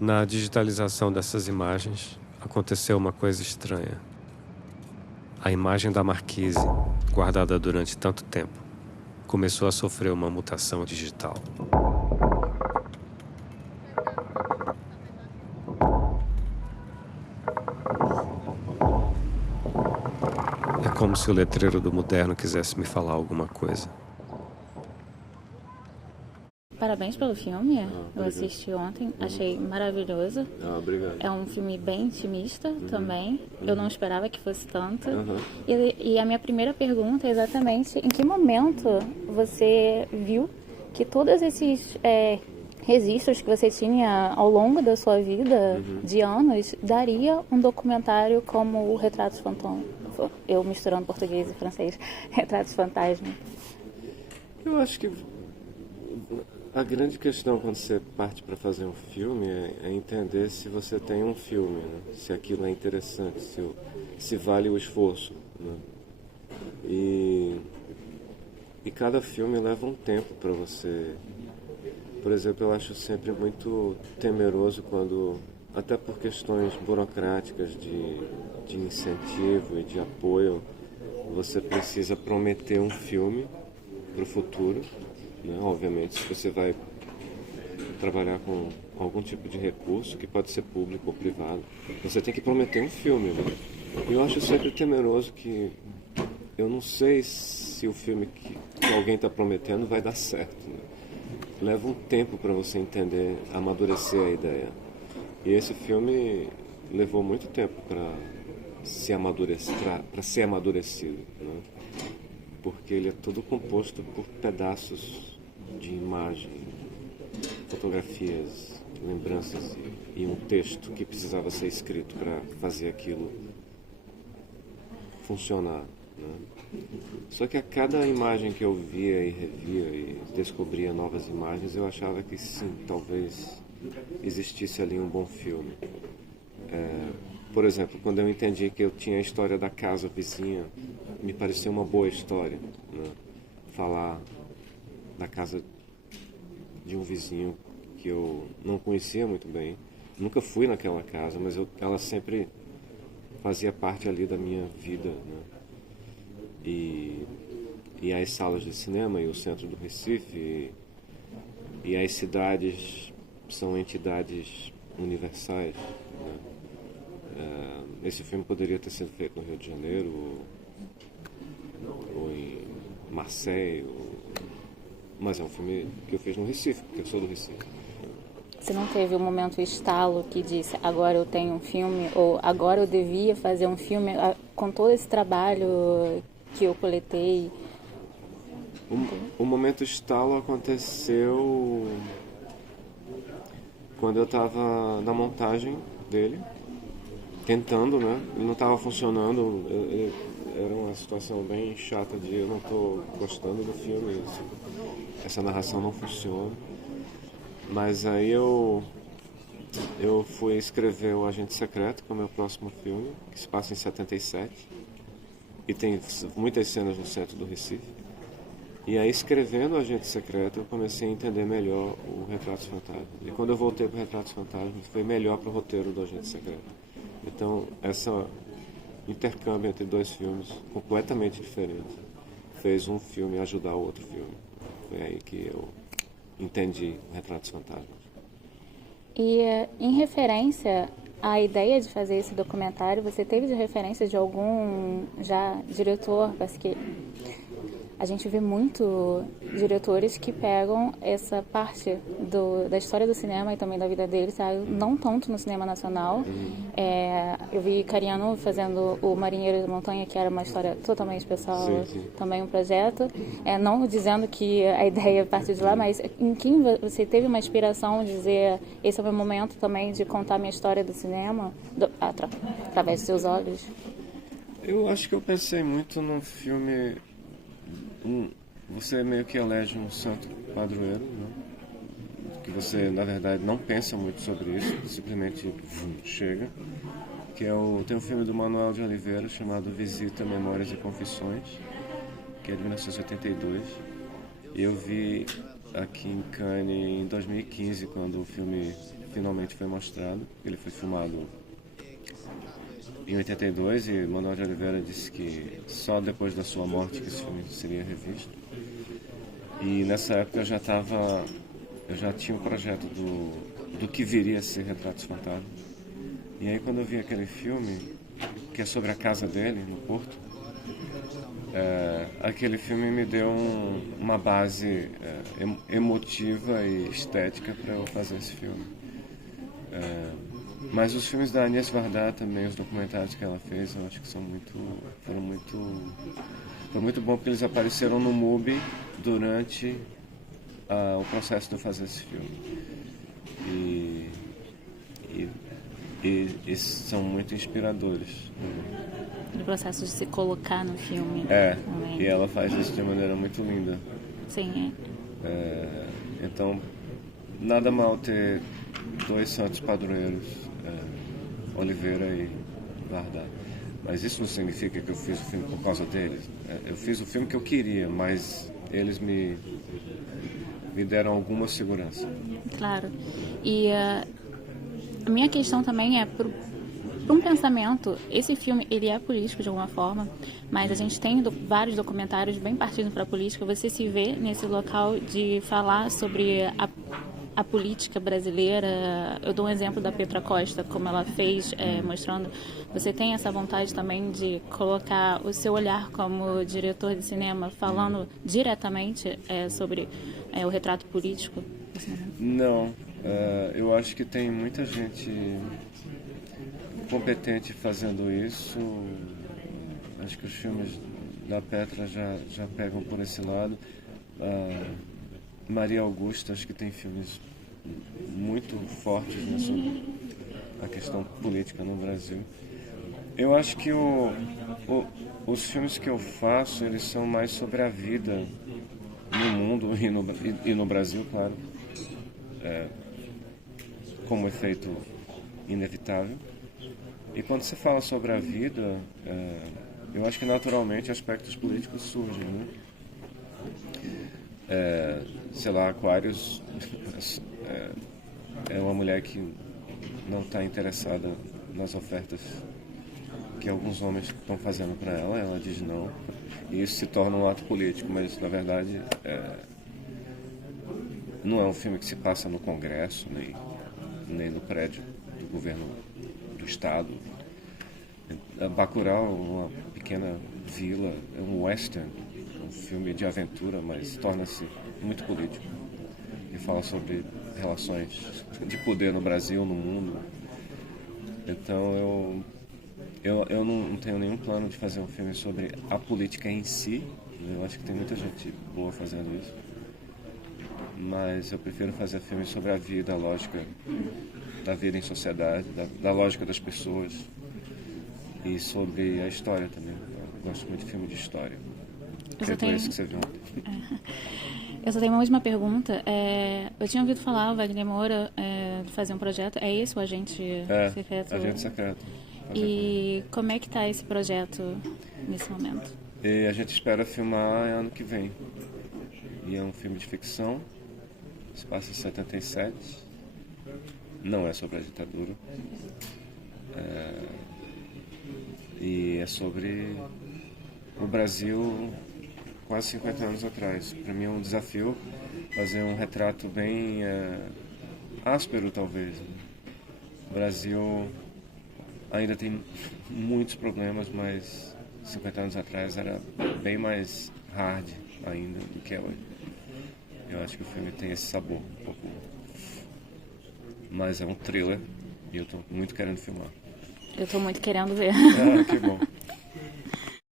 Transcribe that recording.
Na digitalização dessas imagens, aconteceu uma coisa estranha. A imagem da marquise, guardada durante tanto tempo, começou a sofrer uma mutação digital. É como se o letreiro do moderno quisesse me falar alguma coisa. Parabéns pelo filme. Eu Obrigado. assisti ontem, achei maravilhoso. Obrigado. É um filme bem intimista também. Eu não esperava que fosse tanto. Uhum. E a minha primeira pergunta é exatamente em que momento você viu que todos esses registros que você tinha ao longo da sua vida, de anos, daria um documentário como o Retratos Fantasma. Eu misturando português e francês. Retratos Fantasma. Eu acho que a grande questão quando você parte para fazer um filme é entender se você tem um filme, né? Se aquilo é interessante, se vale o esforço, né? E cada filme leva um tempo para você. Por exemplo, eu acho sempre muito temeroso quando, até por questões burocráticas de incentivo e de apoio, você precisa prometer um filme para o futuro, né? Obviamente, se você vai trabalhar com algum tipo de recurso, que pode ser público ou privado, você tem que prometer um filme, né? Eu acho sempre temeroso que eu não sei se o filme que alguém está prometendo vai dar certo, né? Leva um tempo para você entender, amadurecer a ideia. E esse filme levou muito tempo para ser amadurecido, né? Porque ele é todo composto por pedaços de imagem, fotografias, lembranças e um texto que precisava ser escrito para fazer aquilo funcionar, né? Só que a cada imagem que eu via e revia e descobria novas imagens, eu achava que sim, talvez existisse ali um bom filme. Por exemplo, quando eu entendi que eu tinha a história da casa vizinha, me pareceu uma boa história, né? Falar da casa de um vizinho que eu não conhecia muito bem. Nunca fui naquela casa, mas ela sempre fazia parte ali da minha vida, né? E as salas de cinema e o centro do Recife e as cidades são entidades universais, né? Esse filme poderia ter sido feito no Rio de Janeiro ou em Marseille, mas é um filme que eu fiz no Recife, porque eu sou do Recife. Você não teve um momento estalo que disse agora eu tenho um filme ou agora eu devia fazer um filme com todo esse trabalho que eu coletei? O momento estalo aconteceu quando eu estava na montagem dele, tentando, né? Ele não estava funcionando, era uma situação bem chata de eu não estou gostando do filme, essa narração não funciona. Mas aí eu fui escrever O Agente Secreto, que é o meu próximo filme, que se passa em 77 e tem muitas cenas no centro do Recife. E aí, escrevendo O Agente Secreto, eu comecei a entender melhor o Retratos Fantasmas. E quando eu voltei para o Retratos Fantasmas, foi melhor para o roteiro do Agente Secreto. Então, essa intercâmbio entre dois filmes completamente diferentes fez um filme ajudar o outro filme. Foi aí que eu entendi Retratos Fantasmas. E em referência à ideia de fazer esse documentário, você teve de referência de algum já diretor? Porque a gente vê muito diretores que pegam essa parte da história do cinema e também da vida deles, sabe? Não tanto no cinema nacional. Eu vi Cariano fazendo O Marinheiro da Montanha, que era uma história totalmente pessoal, Sim. também um projeto. Não dizendo que a ideia partiu de lá, mas em quem você teve uma inspiração de dizer esse é o meu momento também de contar minha história do cinema através dos seus olhos? Eu acho que eu pensei muito num filme. Você meio que elege um santo padroeiro, né? Que você, na verdade, não pensa muito sobre isso, simplesmente chega. Tem um filme do Manuel de Oliveira chamado Visita, Memórias e Confissões, que é de 1982. E eu vi aqui em Cannes em 2015, quando o filme finalmente foi mostrado. Ele foi filmado em 82 e Manuel de Oliveira disse que só depois da sua morte que esse filme seria revisto. E nessa época eu já tinha um projeto do que viria a ser Retratos Fantasmas. E aí quando eu vi aquele filme, que é sobre a casa dele, no Porto, aquele filme me deu uma base emotiva e estética para eu fazer esse filme. Mas os filmes da Agnès Varda também, os documentários que ela fez, eu acho que foi muito bom porque eles apareceram no MUBI durante o processo de eu fazer esse filme. E esses são muito inspiradores. No processo de se colocar no filme. E ela faz isso de maneira muito linda. Sim, Então, nada mal ter dois santos padroeiros, Oliveira e Varda. Mas isso não significa que eu fiz o filme por causa deles. Eu fiz o filme que eu queria, mas eles me deram alguma segurança. Claro. E a minha questão também é para um pensamento, esse filme ele é político de alguma forma, mas a gente tem vários documentários bem partindo para a política. Você se vê nesse local de falar sobre a política brasileira? Eu dou um exemplo da Petra Costa, como ela fez, mostrando. Você tem essa vontade também de colocar o seu olhar como diretor de cinema, falando diretamente sobre o retrato político? Não, eu acho que tem muita gente competente fazendo isso. Acho que os filmes da Petra já pegam por esse lado. Maria Augusta, acho que tem filmes muito fortes sobre a questão política no Brasil. Eu acho que os filmes que eu faço, eles são mais sobre a vida no mundo e no Brasil, claro, como efeito inevitável. E quando você fala sobre a vida, eu acho que naturalmente aspectos políticos surgem, né? Sei lá, Aquários é uma mulher que não está interessada nas ofertas que alguns homens estão fazendo para ela. Ela diz não, e isso se torna um ato político, mas na verdade não é um filme que se passa no Congresso nem no prédio do governo do Estado. Bacurau, uma pequena vila, é um western, um filme de aventura, mas torna-se muito político e fala sobre relações de poder no Brasil, no mundo. Então eu não tenho nenhum plano de fazer um filme sobre a política em si. Eu acho que tem muita gente boa fazendo isso, mas eu prefiro fazer filmes sobre a vida, a lógica da vida em sociedade, da lógica das pessoas e sobre a história também. Eu gosto muito de filme de história. Esse que você viu ontem. Eu só tenho uma última pergunta. Eu tinha ouvido falar, o Wagner Moura, de fazer um projeto. É esse o Agente Secreto? Agente Secreto. E como é que está esse projeto nesse momento? E a gente espera filmar ano que vem. E é um filme de ficção. Se passa em 77. Não é sobre a ditadura. E é sobre o Brasil quase 50 anos atrás. Para mim é um desafio fazer um retrato bem áspero, talvez. O Brasil ainda tem muitos problemas, mas 50 anos atrás era bem mais hard ainda do que é hoje. Eu acho que o filme tem esse sabor um pouco. Mas é um thriller e eu estou muito querendo filmar. Eu estou muito querendo ver. Que bom.